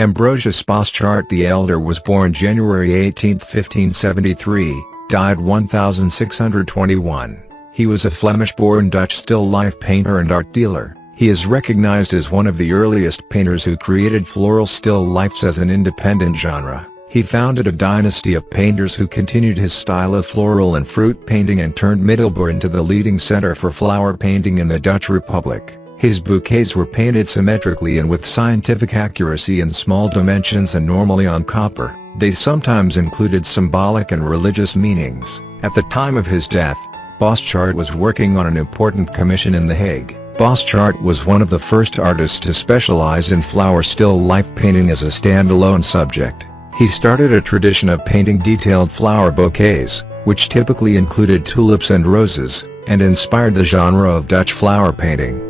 Ambrosius Bosschaert the Elder was born January 18, 1573, died 1621. He was a Flemish-born Dutch still-life painter and art dealer. He is recognized as one of the earliest painters who created floral still lifes as an independent genre. He founded a dynasty of painters who continued his style of floral and fruit painting and turned Middelburg into the leading center for flower painting in the Dutch Republic. His bouquets were painted symmetrically and with scientific accuracy in small dimensions and normally on copper. They sometimes included symbolic and religious meanings. At the time of his death, Bosschaert was working on an important commission in The Hague. Bosschaert was one of the first artists to specialize in flower still life painting as a standalone subject. He started a tradition of painting detailed flower bouquets, which typically included tulips and roses, and inspired the genre of Dutch flower painting.